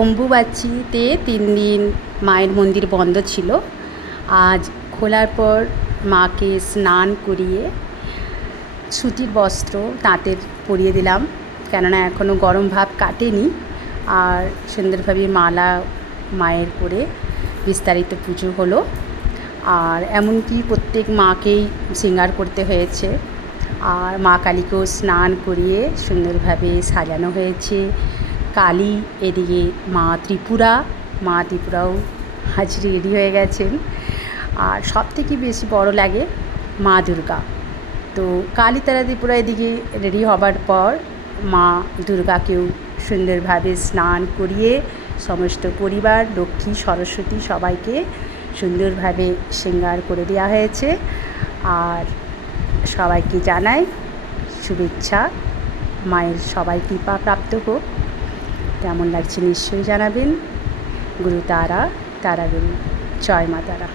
অম্বুবাচীতে 3 দিন মায়ের মন্দির বন্ধ ছিল। আজ খোলার পর মাকে স্নান করিয়ে সুতির বস্ত্র তাঁতের পরিয়ে দিলাম, কেননা এখনও গরম ভাব কাটেনি। আর সুন্দরভাবে মালা মায়ের করে বিস্তারিত পুজো হলো। আর এমনকি প্রত্যেক মাকেই শৃঙ্গার করতে হয়েছে। আর মা কালীকেও স্নান করিয়ে সুন্দরভাবে সাজানো হয়েছে। কালী, এদিকে মা ত্রিপুরাও আজ রেডি হয়ে গেছেন। আর সবথেকে বেশি বড় লাগে মা দুর্গা। তো কালী তারা ত্রিপুরা এদিকে রেডি হবার পর মা দুর্গাকেও সুন্দরভাবে স্নান করিয়ে সমস্ত পরিবার, লক্ষ্মী, সরস্বতী সবাইকে সুন্দরভাবে শৃঙ্গার করে দেওয়া হয়েছে। আর সবাইকে জানাই শুভেচ্ছা, মায়ের সবাই কৃপা প্রাপ্ত হোক। কেমন লাগছে নিশ্চয়ই জানাবেন। গুরু তারা, তারা গুরু, জয় মা তারা।